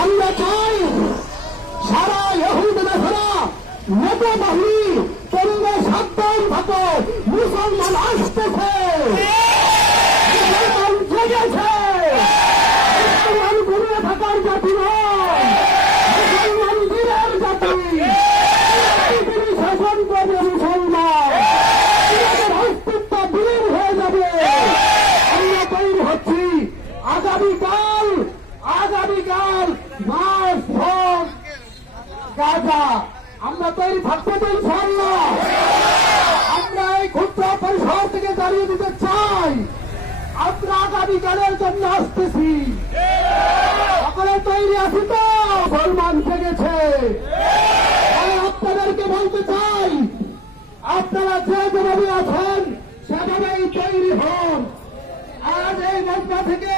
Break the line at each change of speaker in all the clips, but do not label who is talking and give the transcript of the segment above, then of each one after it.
আমরা চাই সারা ইহুদ নেতারা নেতা বাহিনী তোমরা সাবধান থাকো মুসলমান আসতেছে। আগামীকাল আগামীকাল মাস ভোগ গাজা। আমরা তৈরি থাকব তো ইনশাল্লাহ আমরা এই ক্ষুদ্র পরিসর থেকে দাঁড়িয়ে দিতে চাই, আমরা আগামীকালের জন্য আসতেছি। সকলে তৈরি আছি তো মুসলমান জেগেছে আমি আপনাদেরকে বলতে চাই, আপনারা যে যেভাবে আছেন, সেভাবেই তৈরি হন। আজ এই মঞ্চ থেকে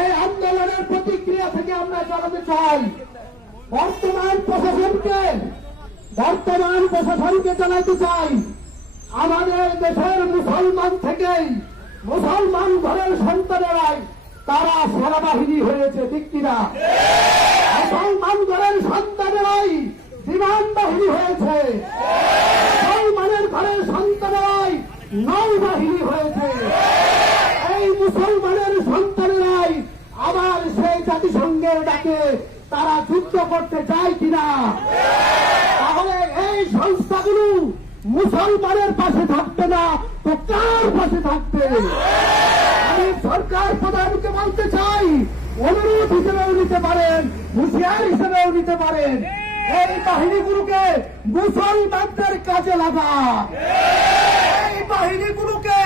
এই আন্দোলনের প্রতিক্রিয়া থেকে আমরা জানাতে চাই, বর্তমান প্রশাসনকে বর্তমান প্রশাসনকে জানাতে চাই, আমাদের দেশের মুসলমান থেকেই, মুসলমান ঘরের সন্তানেরাই তারা সেনাবাহিনী হয়েছে কিনা? মুসলমান ঘরের সন্তানেরাই বিমান বাহিনী হয়েছে। মুসলমানের ঘরের সন্তানেরাই নৌবাহিনী হয়েছে এই মুসলমানের সন্তানেরাই আবার সেই জাতিসংঘের ডাকে তারা যুদ্ধ করতে চায় কিনা। তাহলে এই সংস্থাগুলো মুসলমানের পাশে থাকবে না, তো কার পাশে থাকবে? আমি সরকার প্রধানকে বলতে চাই, অনুরোধ হিসেবেও নিতে পারেন, হুঁশিয়ার হিসেবেও নিতে পারেন। এই বাহিনীগুলোকে মুসলমানদের কাজে লাগান এই বাহিনীগুলোকে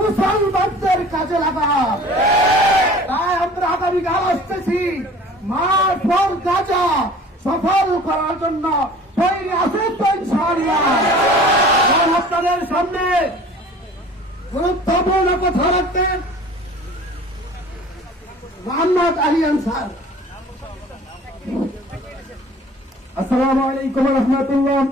মুসলমানদের কাজে লাগান তাই আমরা আগামীকাল আসতেছি। মাঠ ফল গাজা সফল করার জন্য তৈরি আছেন তো ইনশাআল্লাহ আপনাদের সামনে গুরুত্বপূর্ণ কথা রাখবেন মোহাম্মদ আলী আনসার আসসালামু আলাইকুম রহমতুল্লাহ।